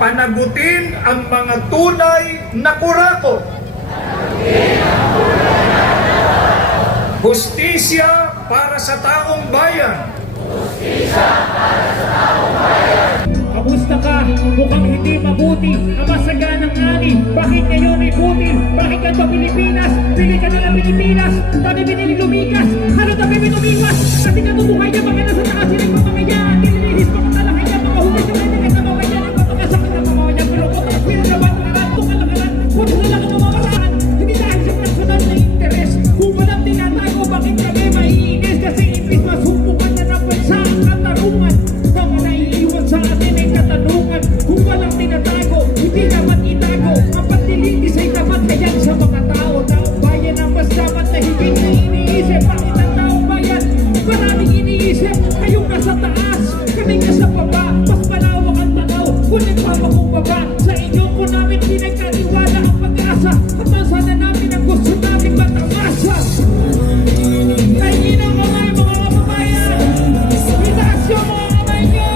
Panagutin ang mga tunay na kurako. Hustisya para sa taong bayan. Kamusta ka? Mukhang hindi mabuti. Amasaga ng ani. Bakit ngayon ay buti? Bakit ka to Pilipinas? Pili ka na ng Pilipinas. Dami binili lumikas. Ano dami binumiwas? Kasi ka tubuhay niya. Bakit nasa taas sila yung pamangayaan? Nililihis pa katalakay niya. Mga hugis yung hindi ka mamamayan. Ang papakasakit ng mamamayan. Pero kung ang pinagawan ko naman, kung kalakaran, kung na lang ang mamamaraan. Hindi dahil sa personal na interes. Kung walang tinatago, bakit kami maiinis? Kasi imbis masumpukan na ng bansa ang katarungan. Mga naiiwan sa atin ay katanungan. Kung walang tinatago, hindi dapat itago. Ang paglilitis ay dapat kayan sa mga tao. Taong bayan ang mas dapat na higit na iniisip. Bakit ang taong bayan? Maraming iniisip. Kayong nasa taas, kaming nasa baba. Mas malawak ang tanaw, kung nagpapakumbaba. Sa inyo ko namin pinagkatiwala ang pag-asa. At masana namin ang gusto namin matamasa. Kainin ang mga kababayan. Itaas yung mga kamay nyo.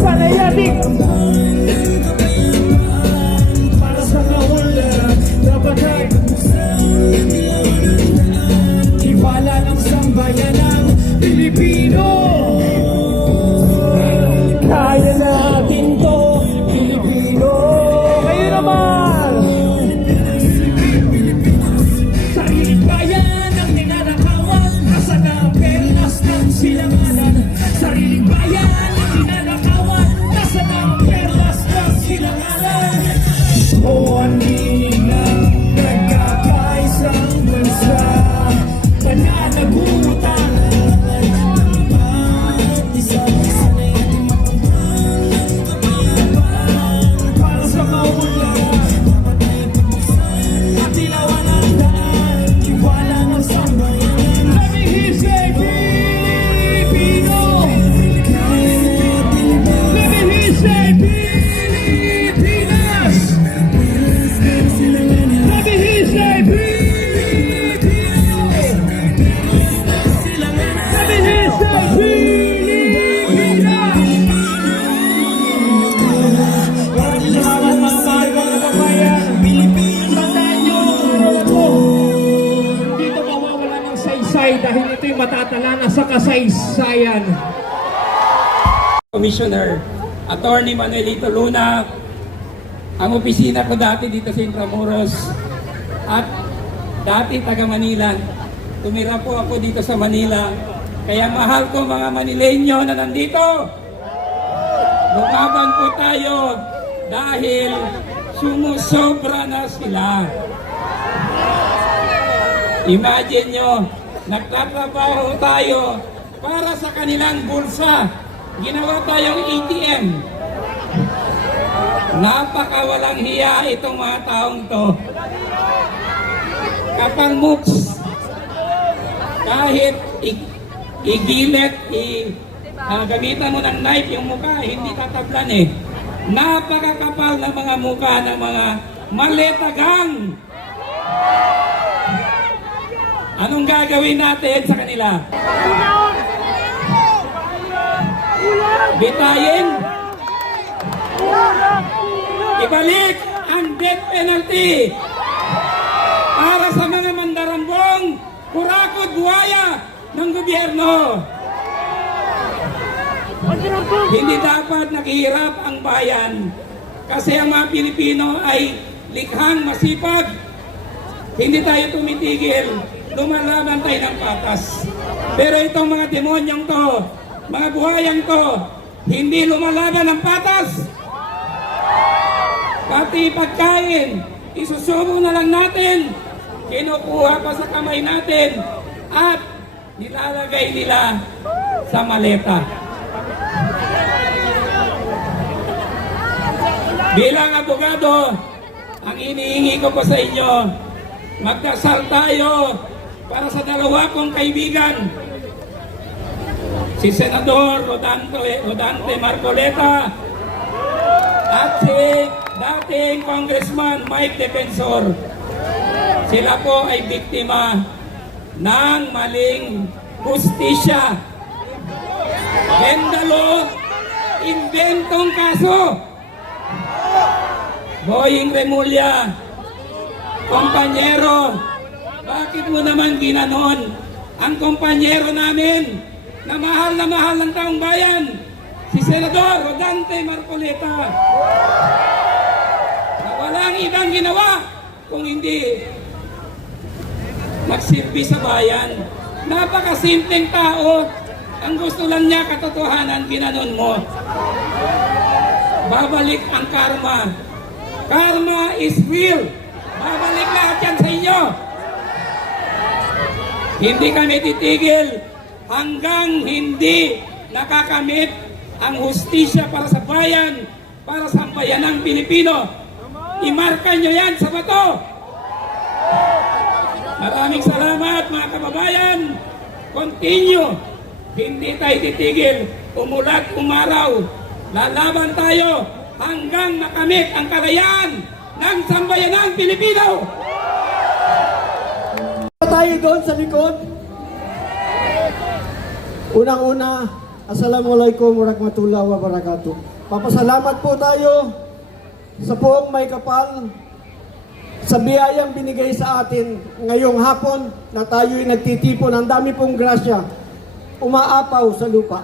Palayadik! Para sa kawalan, dapat ay tiwala ng sambayan ng Pilipino. Kaya natin to, Pilipino. Kayo naman! Sariling bayan ang ninanakawan, nasa ng perlas ng silanganan. Sariling bayan ang ninanakawan, nasa ng perlas ng silanganan. O anin ang nagkakaisang bansa, pananagutan. Para sa kawalan, at ilawan ang daan, tiwala ng sambayan. Lamihis ay Pilipino! Lamihis ay Pilipinas! Lamihis ay Pilipino! Lamihis ay Pilipinas! Salamat mga mahal mga kababayan. Tandaan nyo, dito mawawala ng saysay dahil ito'y matatala na sa kasaysayan. Commissioner Attorney Manuelito Luna, ang opisina ko dati dito sa Intramuros at dati taga Manila. Tumira po ako dito sa Manila. Kaya mahal ko mga Manileño na nandito. Lumaban po tayo dahil sumusobra na sila. Imagine nyo, nagtatrabaho tayo para sa kanilang bulsa. Ginawa tayong ATM. Napakawalang hiya itong mga taong to. Kapal mooks. Kahit igilet, gamitan mo ng knife yung mukha, hindi tatablan eh. Napakakapal na mga mukha ng mga maletagang. Anong gagawin natin sa kanila? Bitayin? Ibalik ang death penalty para sa mga mandarambong kurakot buhaya ng gobyerno. Hindi dapat naghihirap ang bayan kasi ang mga Pilipino ay likhang masipag. Hindi tayo tumitigil, lumalaban tayo ng patas. Pero itong mga demonyong to, mga buhayang to, hindi lumalaban ng patas. Pati pagkain, isusubo na lang natin, kinukuha pa sa kamay natin at nilalagay nila sa maleta. Bilang abogado, ang inihingi ko po sa inyo, magdasal tayo para sa dalawa kong kaibigan, si Senador Rodante Marcoleta at si dating Congressman Mike Defensor. Sila po ay biktima ng maling hustisya. Bendalo, inventong kaso. Boying Remulla, kompanyero, bakit mo naman ginanon ang kompanyero namin na mahal ng taong bayan, si Senador Rodante Marcoleta, na walang ibang ginawa kung hindi magsilbi sa bayan. Napakasimpleng tao, ang gusto lang niya katotohanan, ginanon mo. Babalik ang karma. Karma is real. Babalik lahat yan sa inyo. Hindi kami titigil hanggang hindi nakakamit ang hustisya para sa bayan, para sa bayanang Pilipino. Imarka nyo yan sa bato. Maraming salamat mga kababayan. Continue. Hindi tayo titigil. Umulat, umaraw. Lalaban tayo hanggang makamit ang kalayaan ng sambayanang Pilipino. Tayo doon sa likod. Unang-una, Assalamualaikum warahmatullahi wabarakatuh. Papasalamat po tayo sa poong may kapal sa biyayang binigay sa atin ngayong hapon na tayo'y nagtitipon. Ang dami pong grasya umaapaw sa lupa.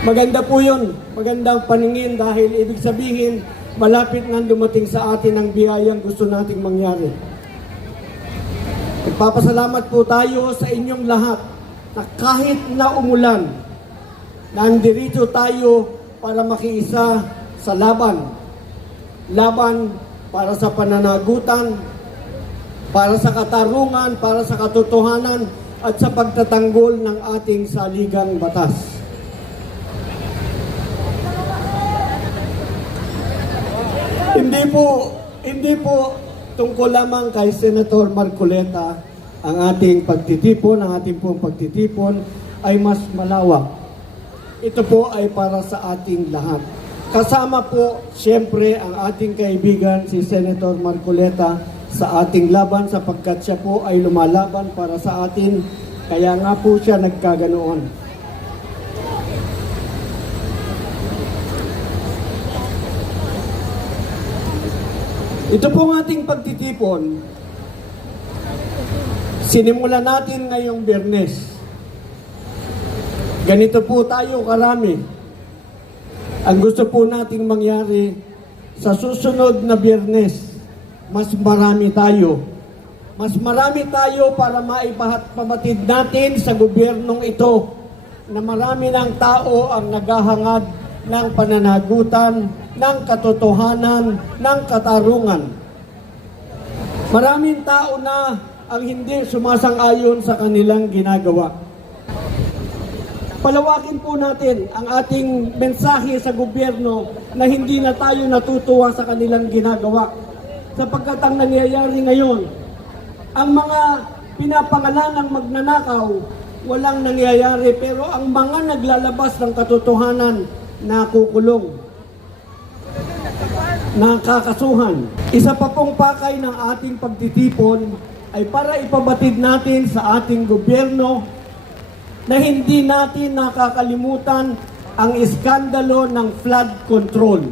Maganda po yun, magandang paningin dahil ibig sabihin malapit nang dumating sa atin ang biyayang gusto nating mangyari. Nagpapasalamat po tayo sa inyong lahat na kahit na umulan, nandirito tayo para makiisa sa laban. Laban para sa pananagutan, para sa katarungan, para sa katotohanan, at sa pagtatanggol ng ating saligang batas. Hindi po tungkol lamang kay Senator Marcoleta ang ating pagtitipon, ang ating pong pagtitipon ay mas malawak. Ito po ay para sa ating lahat. Kasama po, siyempre, ang ating kaibigan si Senator Marcoleta sa ating laban sapagkat siya po ay lumalaban para sa atin. Kaya nga po siya nagkaganoon. Ito pong ating pagtitipon, sinimulan natin ngayong Biyernes. Ganito po tayo karami. Ang gusto po nating mangyari sa susunod na Biyernes, mas marami tayo. Mas marami tayo para maipabatid natin sa gobyernong ito na marami ng tao ang naghahangad ng pananagutan, ng katotohanan, ng katarungan. Maraming tao na ang hindi sumasang-ayon sa kanilang ginagawa. Palawakin po natin ang ating mensahe sa gobyerno na hindi na tayo natutuwa sa kanilang ginagawa. Sapagkat ang nangyayari ngayon, ang mga pinapangalanang magnanakaw, walang nangyayari, pero ang mga naglalabas ng katotohanan, nakukulong, nakakasuhan. Isa pa pong pakay ng ating pagtitipon ay para ipabatid natin sa ating gobyerno na hindi natin nakakalimutan ang iskandalo ng flood control.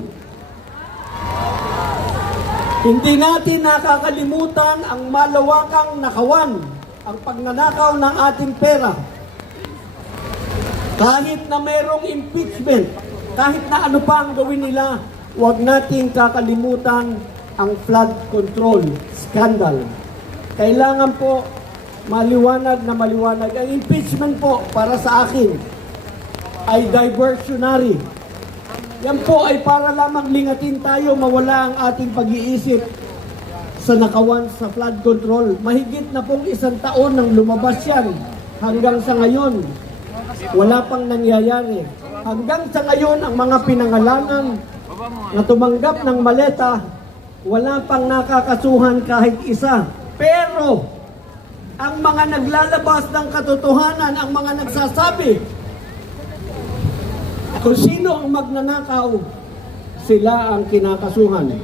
Hindi natin nakakalimutan ang malawakang nakawan, ang pagnanakaw ng ating pera. Kahit na mayroong impeachment, kahit na ano pa ang gawin nila, huwag nating kakalimutan ang flood control scandal. Kailangan po maliwanag na maliwanag. Ang impeachment po para sa akin ay diversionary. Yan po ay para lamang lingatin tayo, mawala ang ating pag-iisip sa nakawan sa flood control. Mahigit na pong 1 taon nang lumabas yan. Hanggang sa ngayon, wala pang nangyayari. Hanggang sa ngayon, ang mga pinangalangan na tumanggap ng maleta, wala pang nakakasuhan kahit isa. Pero, ang mga naglalabas ng katotohanan, ang mga nagsasabi, kung sino ang magnanakaw, sila ang kinakasuhan.